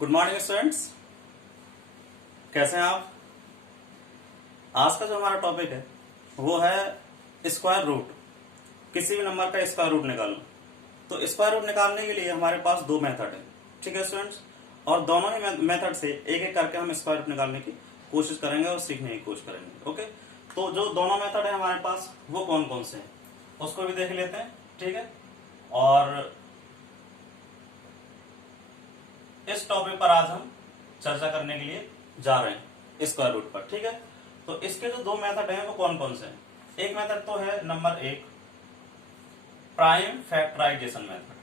Good morning students, कैसे हैं आप। आज का जो हमारा टॉपिक है वो है स्क्वायर रूट। किसी भी नंबर का स्क्वायर रूट निकालना। तो स्क्वायर रूट निकालने के लिए हमारे पास दो मेथड है, ठीक है स्टूडेंट्स। और दोनों ही मेथड से एक एक करके हम स्क्वायर रूट निकालने की कोशिश करेंगे और सीखने की कोशिश करेंगे। ओके, तो जो दोनों मेथड है हमारे पास वो कौन कौन से हैं उसको भी देख लेते हैं, ठीक है। और इस टॉपिक पर आज हम चर्चा करने के लिए जा रहे हैं स्क्वायर रूट पर, ठीक है। तो इसके जो दो मेथड हैं वो कौन कौन से हैं। एक मेथड तो है नंबर एक, prime factorization method.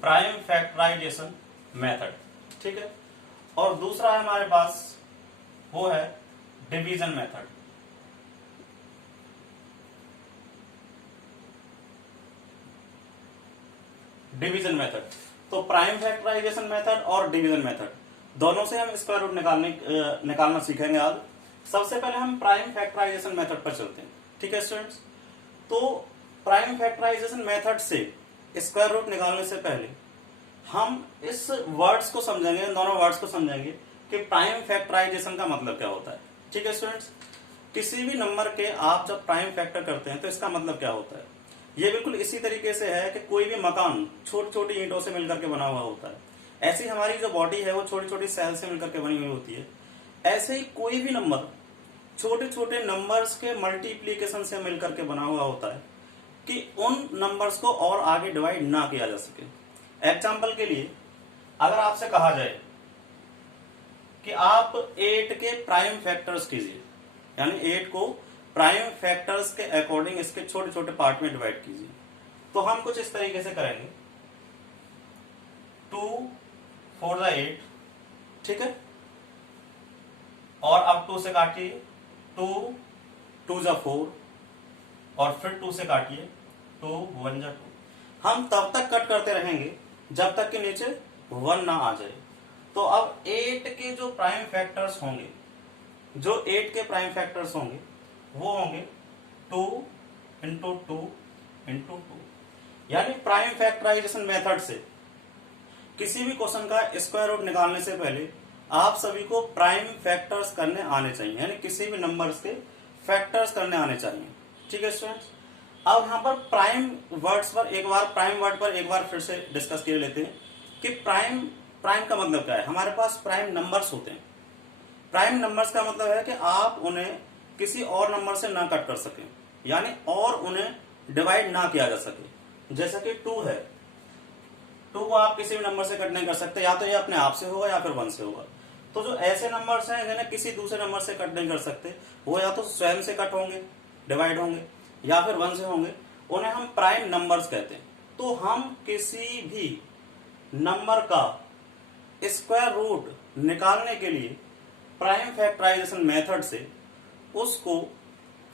Prime factorization method, ठीक है। और दूसरा है हमारे पास वो है डिवीजन मेथड। डिवीजन मेथड, तो प्राइम फैक्टराइजेशन मेथड और डिवीजन मेथड दोनों से हम स्क्वायर रूट निकालना सीखेंगे आज। सबसे पहले हम प्राइम फैक्टराइजेशन मेथड पर चलते हैं, ठीक है स्टूडेंट्स। तो प्राइम फैक्टराइजेशन मेथड से स्क्वायर रूट निकालने से पहले हम इस वर्ड्स को समझेंगे, इन दोनों वर्ड्स को समझेंगे कि प्राइम फैक्टराइजेशन का मतलब क्या होता है, ठीक है स्टूडेंट्स। किसी भी नंबर के आप जब प्राइम फैक्टर करते हैं तो इसका मतलब क्या होता है। ये बिल्कुल इसी तरीके से है कि कोई भी मकान छोटी छोटी ईंटों से मिलकर के बना हुआ होता है। ऐसी हमारी जो बॉडी है वो छोटी छोटी सेल से मिलकर के बनी हुई होती है। ऐसे ही कोई भी नंबर छोटे छोटे नंबर्स के मल्टीप्लीकेशन से मिलकर के बना हुआ होता है कि उन नंबर्स को और आगे डिवाइड ना किया जा सके। एग्जाम्पल के लिए अगर आपसे कहा जाए कि आप 8 के प्राइम फैक्टर्स कीजिए, यानी 8 को प्राइम फैक्टर्स के अकॉर्डिंग इसके छोटे छोटे पार्ट में डिवाइड कीजिए, तो हम कुछ इस तरीके से करेंगे। 2 4 8, ठीक है। और अब 2 से काटिए, 2 2 4, और फिर 2 से काटिए, 2 1 2। हम तब तक कट करते रहेंगे जब तक कि नीचे 1 ना आ जाए। तो अब 8 के जो प्राइम फैक्टर्स होंगे, जो 8 के प्राइम फैक्टर्स होंगे वो होंगे 2 इंटू 2 इंटू 2। यानी प्राइम फैक्टराइजेशन मेथड से किसी भी क्वेश्चन का स्क्वायर रूट निकालने से पहले आप सभी को प्राइम फैक्टर्स करने आने चाहिए, यानी किसी भी नंबर्स के फैक्टर्स करने आने चाहिए, ठीक है स्टूडेंट्स। अब यहां पर प्राइम वर्ड्स पर एक बार, प्राइम वर्ड पर एक बार फिर से डिस्कस कर लेते हैं कि प्राइम का मतलब क्या है। हमारे पास प्राइम नंबर्स होते हैं। प्राइम नंबर्स का मतलब है कि आप उन्हें किसी और नंबर से ना कट कर सके, यानी और उन्हें डिवाइड ना किया जा सके। जैसे कि 2 है, 2 को आप किसी भी नंबर से कट नहीं कर सकते, या तो ये अपने आप से होगा या फिर 1 से होगा। तो जो ऐसे नंबर्स हैं जिन्हें किसी दूसरे नंबर से कट नहीं कर सकते, वो या तो स्वयं से कट होंगे, डिवाइड होंगे, या फिर 1 से होंगे, उन्हें हम प्राइम नंबर्स कहते हैं। तो हम किसी भी नंबर का स्क्वायर रूट निकालने के लिए प्राइम फैक्टराइजेशन मेथड से उसको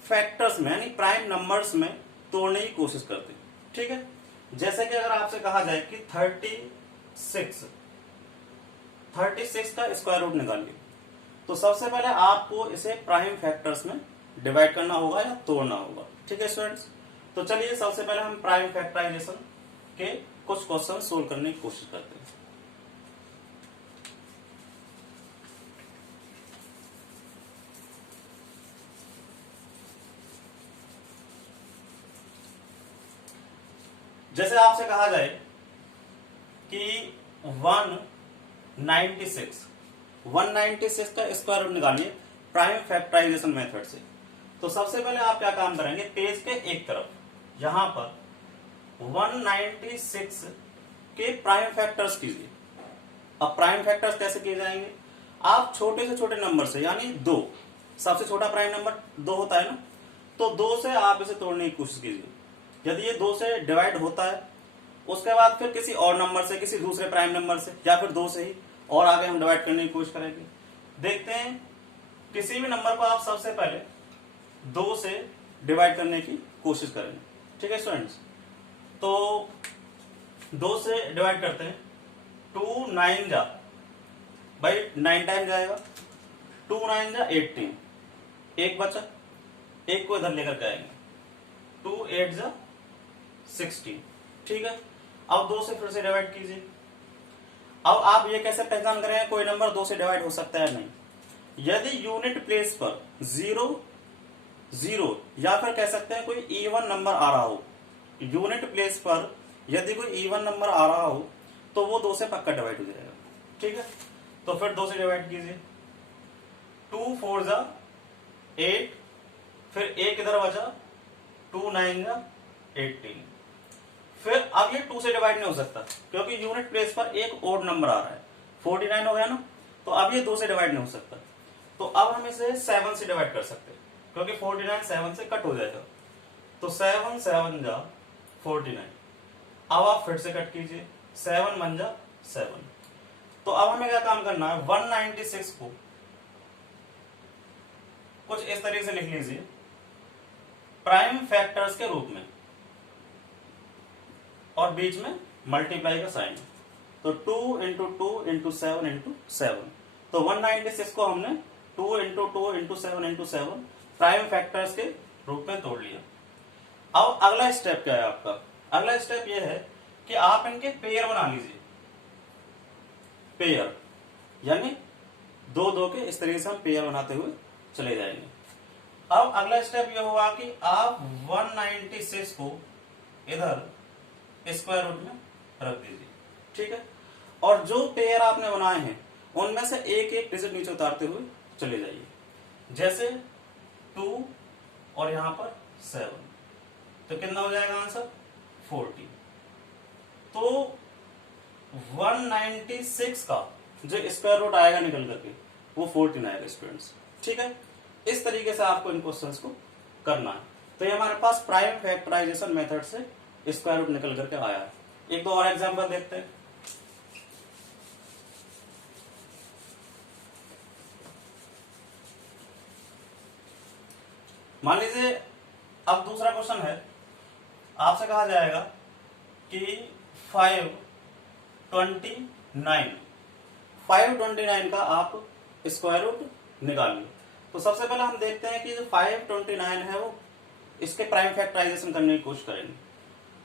फैक्टर्स में, यानी प्राइम नंबर्स में तोड़ने की कोशिश करते हैं, ठीक है। जैसे कि अगर आपसे कहा जाए कि 36 का स्क्वायर रूट निकालिए, तो सबसे पहले आपको इसे प्राइम फैक्टर्स में डिवाइड करना होगा या तोड़ना होगा, ठीक है स्टूडेंट्स। तो चलिए सबसे पहले हम प्राइम फैक्टराइजेशन के कुछ क्वेश्चन सोल्व करने की कोशिश करते हैं। जैसे आपसे कहा जाए कि 196 का स्क्वायर रूट निकालिए प्राइम फैक्टराइजेशन मेथड से। तो सबसे पहले आप क्या काम करेंगे, पेज के एक तरफ यहां पर 196 के प्राइम फैक्टर्स कीजिए। अब प्राइम फैक्टर्स कैसे किए जाएंगे, आप छोटे से छोटे नंबर से, यानी 2, सबसे छोटा प्राइम नंबर 2 होता है ना, तो 2 से आप इसे तोड़ने की कोशिश कीजिए। यदि ये 2 से डिवाइड होता है, उसके बाद फिर किसी और नंबर से, किसी दूसरे प्राइम नंबर से, या फिर 2 से ही और आगे हम डिवाइड करने की कोशिश करेंगे। देखते हैं, किसी भी नंबर को आप सबसे पहले 2 से डिवाइड करने की कोशिश करेंगे, ठीक है स्टूडेंट्स। तो 2 से डिवाइड करते हैं, 2 9 जा, भाई 9 टाइम जाएगा, 2 9 जा 18, एक बचा, एक को इधर लेकर के आएंगे, 2 8 जा 16। ठीक है, अब 2 से फिर से डिवाइड कीजिए। अब आप ये कैसे पहचान करें कोई नंबर 2 से डिवाइड हो सकता है नहीं? यदि यूनिट प्लेस पर 0 0 या फिर कह सकते हैं कोई इवन नंबर आ रहा हो, यूनिट प्लेस पर यदि कोई इवन नंबर आ रहा हो तो वो 2 से पक्का डिवाइड हो जाएगा। ठीक है, तो फिर 2 से डिवाइड कीजिए। 2 4 जा 8, फिर 1 इधर बचा, 2 9 जा 18। फिर अब ये 2 से डिवाइड नहीं हो सकता क्योंकि यूनिट प्लेस पर एक ओड नंबर आ रहा है, 49 हो गया ना, तो अब ये 2 से डिवाइड नहीं हो सकता। तो अब हम इसे 7 से डिवाइड कर सकते हैं क्योंकि 49 7 से कट हो जाएगा। तो 7 7 जा 49। अब आप फिर से कट कीजिए, 7 1 जा 7। तो अब हमें क्या काम करना है, 196 को कुछ इस तरीके से लिख लीजिए प्राइम फैक्टर्स के रूप में और बीच में मल्टीप्लाई का साइन। तो 2 इंटू 2 इंटू 7 इंटू 7। तो 196 को हमने 2 into 2 into 7 into 7 prime factors के रूप में तोड़ लिया। अब अगला स्टेप क्या है आपका? अगला स्टेप यह है कि आप इनके पेयर बना लीजिए। पेयर यानी 2 2 के इस तरीके से हम पेयर बनाते हुए चले जाएंगे। अब अगला स्टेप यह होगा कि आप 196 को इधर स्क्वायर रूट में रख दीजिए। ठीक है, और जो पेयर आपने बनाए हैं उनमें से एक एक डिजिट नीचे उतारते हुए चले जाइए। जैसे 2 और यहां पर 7, तो कितना हो जाएगा आंसर? 40। तो 196 का जो स्क्वायर रूट आएगा निकल करके वो 14 आएगा स्टूडेंट्स। ठीक है, इस तरीके से आपको इन क्वेश्चंस को करना है। तो ये हमारे पास प्राइम फैक्टराइजेशन मेथड से स्क्वायर रूट निकल करके आया है। एक दो और एग्जांपल देखते हैं। मान लीजिए अब दूसरा क्वेश्चन है, आपसे कहा जाएगा कि 529 का आप स्क्वायर रूट निकालिए। तो सबसे पहले हम देखते हैं कि जो 529 है वो इसके प्राइम फैक्टराइजेशन करने की कोशिश करेंगे।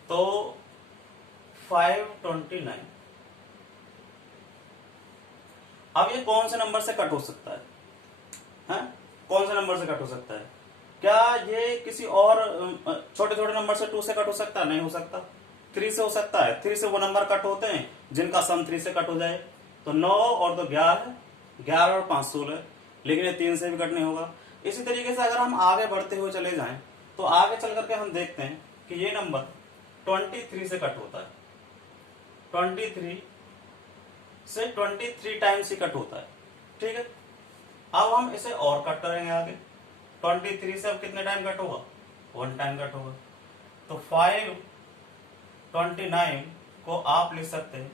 तो 529 अब ये कौन से नंबर से कट हो सकता है? कौन से नंबर से कट हो सकता है? क्या ये किसी और छोटे छोटे नंबर से 2 से कट हो सकता है? नहीं हो सकता। 3 से हो सकता है। 3 से वो नंबर कट होते हैं जिनका सम 3 से कट हो जाए। तो 9 और 2 11, 11 और 5 16, लेकिन ये 3 से भी कट नहीं होगा। इसी तरीके से अगर हम आगे बढ़ते हुए चले जाएं तो आगे चल करके हम देखते हैं कि ये नंबर 23 से कट होता है। 23 से 23 टाइम्स ही कट होता है। ठीक है, अब हम इसे और कट करेंगे आगे। 23 से अब कितने टाइम कट होगा? 1 टाइम कट होगा। तो 529 को आप लिख सकते हैं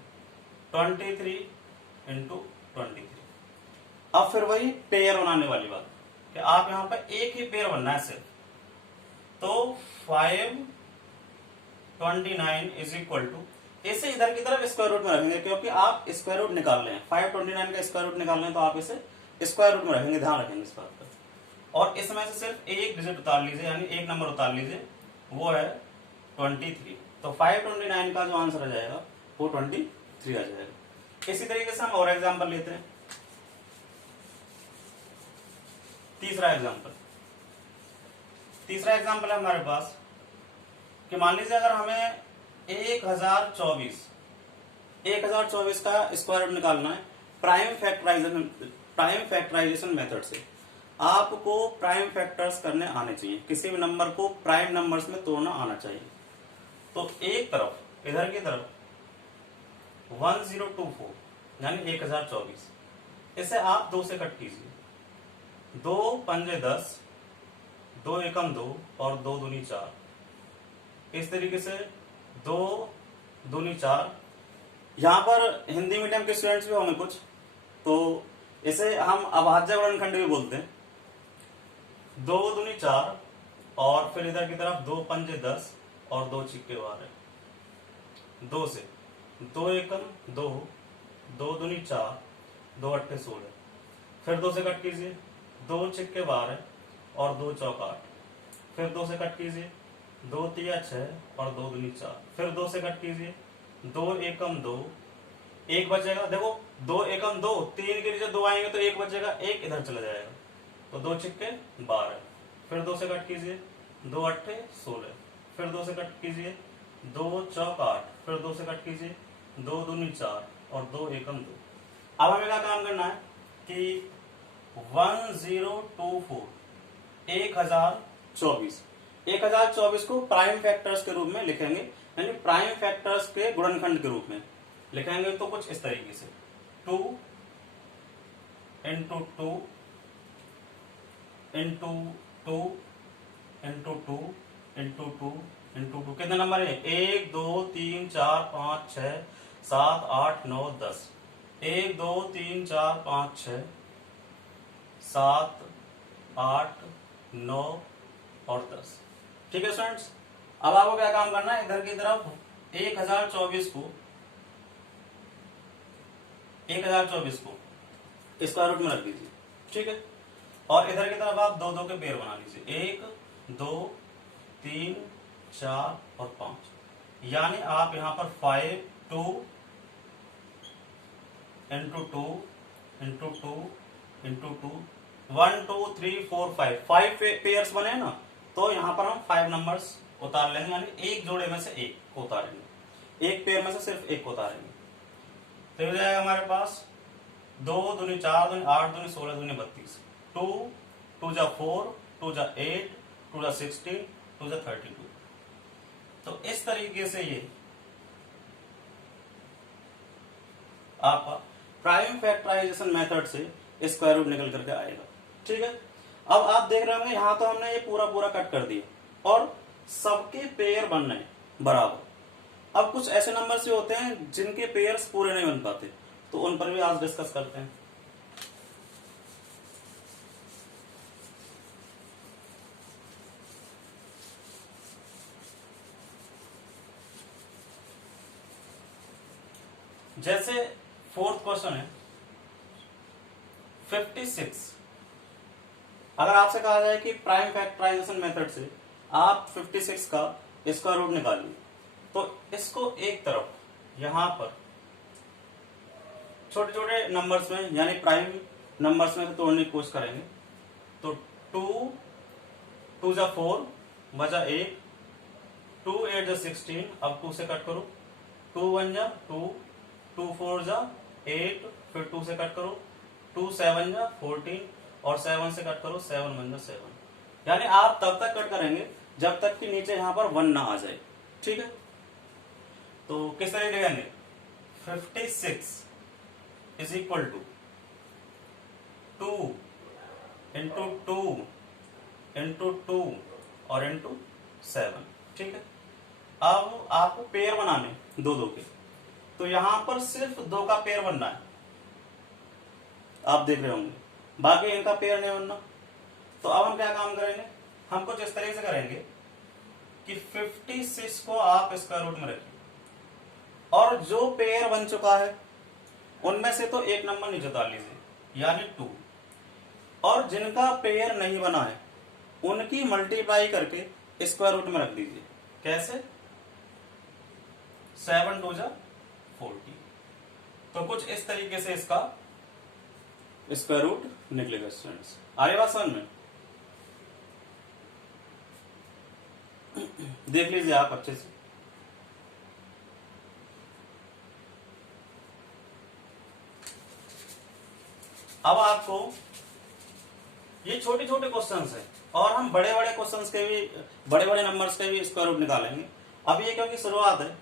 23 इंटू 23। अब फिर वही पेयर बनाने वाली बात कि आप यहां पर एक ही पेयर बनना है सिर्फ। तो 529 इज इक्वल टू, इसे इधर की तरफ स्क्वायर रूट में रखेंगे क्योंकि आप स्क्वायर रूट निकाल रहे हैं। 529 का स्क्वायर रूट निकाल रहे हैं तो आप इसे स्क्वायर रूट में रखेंगे, ध्यान रखेंगे इस बात पर। और इसमें से सिर्फ एक डिजिट उतार लीजिए, यानी एक नंबर उतार लीजिए, वो है 23। तो 529 का जो आंसर आ जाएगा वो 23 आ जाएगा। इसी तरीके से हम और एग्जाम्पल लेते हैं। तीसरा एग्जाम्पल है हमारे पास कि मान लीजिए अगर हमें 1024 का स्क्वायर रूट निकालना है प्राइम फैक्टराइजेशन मेथड से। आपको प्राइम फैक्टर्स करने आने चाहिए, किसी भी नंबर को प्राइम नंबर्स में तोड़ना आना चाहिए। तो एक तरफ इधर की तरफ 1024 यानी 1024, इसे आप 2 से कट कीजिए। 2 पंजे 10, 2 एकम 2 और 2 दूनी 4। इस तरीके से 2 दूनी 4। यहां पर हिंदी मीडियम के स्टूडेंट्स भी होंगे कुछ, तो इसे हम अभाज्य वर्णखंड भी बोलते हैं। 2 दूनी 4 और फिर इधर की तरफ 2 पंजे 10 और 2 छिक्के 12। 2 से 2 एकम 2, 2 दूनी 4, 2 अट्ठे 16। फिर 2 से कट कीजिए, 2 छिक्के 12 और 2 चौक 8। फिर 2 से कट कीजिए, 2 तिया 6 और 2 दूनी 4। फिर 2 से कट कीजिए, 2 एकम 2, एक बचेगा। देखो 2 एकम 2, 3 के नीचे 2 आएंगे तो एक बचेगा, एक इधर चला जाएगा, तो 2 छिक्के 12। फिर 2 से कट कीजिए, 2 अट्ठे 16। फिर 2 से कट कीजिए, 2 चौक 8। फिर 2 से कट कीजिए, 2 दूनी 4 और 2 एकम 2। अब हमें क्या काम करना है कि 1024 1024 1024 को प्राइम फैक्टर्स के रूप में लिखेंगे, यानी प्राइम फैक्टर्स के गुणनखंड के रूप में लिखेंगे। तो कुछ इस तरीके से 2 into 2 into 2 into 2 into 2 into 2। कितने नंबर है? 1 2 3 4 5 6 7 8 9 10। 1 2 3 4 5 6 7 8 9 और 10। ठीक है स्टूडेंट्स, अब आपको क्या काम करना है, इधर की तरफ 1024 को स्क्वायर रूट में रख दीजिए। ठीक है, और इधर की तरफ आप 2 2 के पेयर बना लीजिए, 1 2 3 4 और 5। यानी आप यहां पर 5 2 इंटू 2 इंटू 2 इंटू 2 1 2 3 4 5 पेयर्स बने ना, तो यहां पर हम 5 नंबर्स उतार लेंगे, यानी एक जोड़े में से एक को उतारेंगे, एक पेयर में से सिर्फ एक को उतारेंगे। तो हो जाएगा हमारे पास 2 दूनी 4 दूनी 8 दूनी 16 दूनी 32। 2 2 जा 4 2 जा 8 2 जा 16 2 जा 32। तो इस तरीके से ये आपका प्राइम फैक्टराइजेशन मेथड से स्क्वायर रूट निकल करके आएगा। ठीक है, अब आप देख रहे होंगे यहां तो हमने ये पूरा पूरा कट कर दिया और सबके पेयर बन रहे हैं बराबर। अब कुछ ऐसे नंबर से होते हैं जिनके पेयर्स पूरे नहीं बन पाते, तो उन पर भी आज डिस्कस करते हैं। जैसे फोर्थ क्वेश्चन है 56। अगर आपसे कहा जाए कि प्राइम फैक्टराइजेशन मेथड से आप 56 का स्क्वायर रूट निकालिए, तो इसको एक तरफ यहां पर छोटे छोटे नंबर्स में यानी प्राइम नंबर्स में से तोड़ने की कोशिश करेंगे। तो 2 2 जा 4 बचा 1, 2 8 जा 16। अब 2 से कट करो, 2 1 जा 2 2 4 जा 8, फिर 2 से कट करो, 2 7 जा 14 और 7 से कट करो, 7 1 जा 7। यानी आप तब तक कट करेंगे जब तक कि नीचे यहां पर 1 ना आ जाए। ठीक है, तो किस तरह लिखेंगे, 56 is equal to 2 into 2 into 2 और इंटू 7। ठीक है, अब आपको पेयर बनाने 2 2 के, तो यहां पर सिर्फ 2 का पेयर बनना है, आप देख रहे होंगे, बाकी इनका पेयर नहीं बनना। तो अब हम क्या काम करेंगे, हम कुछ इस तरह से करेंगे कि 56 को आप स्क्वायर रूट में रखिए और जो पेयर बन चुका है उनमें से तो एक नंबर नीचे उतार लीजिए यानी 2, और जिनका पेयर नहीं बना है उनकी मल्टीप्लाई करके स्क्वायर रूट में रख दीजिए। कैसे? 7 2 जा 40। तो कुछ इस तरीके से इसका स्क्वायर रूट निकलेगा स्टूडेंट्स। आगे बात समझ में? देख लीजिए आप अच्छे से। अब आपको ये छोटे छोटे क्वेश्चंस हैं और हम बड़े बड़े क्वेश्चंस के भी, बड़े बड़े नंबर्स के भी स्क्वायर रूट निकालेंगे। अब ये क्योंकि शुरुआत है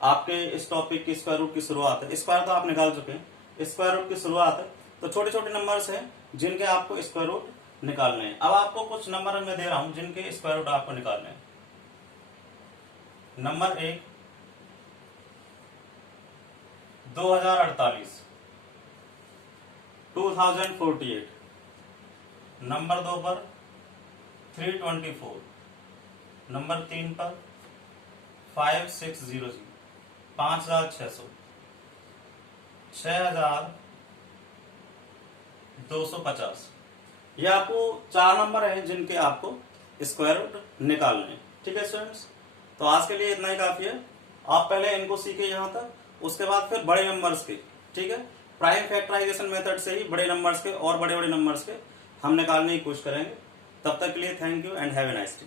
आपके इस टॉपिक की, स्क्वायर रूट की शुरुआत है, स्क्वायर तो आप निकाल चुके हैं, स्क्वायर रूट की शुरुआत है, तो छोटे छोटे नंबर्स हैं जिनके आपको स्क्वायर रूट निकालने हैं। अब आपको कुछ नंबर मैं दे रहा हूं जिनके स्क्वायर रूट आपको निकालने हैं। नंबर 1 2048 2048। नंबर 2 पर 324। नंबर 3 पर 5600 5600 6250। ये आपको 4 नंबर हैं जिनके आपको स्क्वायर रूट निकालने हैं। ठीक है स्टूडेंट्स, तो आज के लिए इतना ही काफी है। आप पहले इनको सीखे यहाँ तक, उसके बाद फिर बड़े नंबर्स के, ठीक है, प्राइम फैक्टराइजेशन मेथड से ही बड़े नंबर्स के और बड़े बड़े नंबर्स के हम निकालने की कोशिश करेंगे। तब तक के लिए thank you and have a nice day.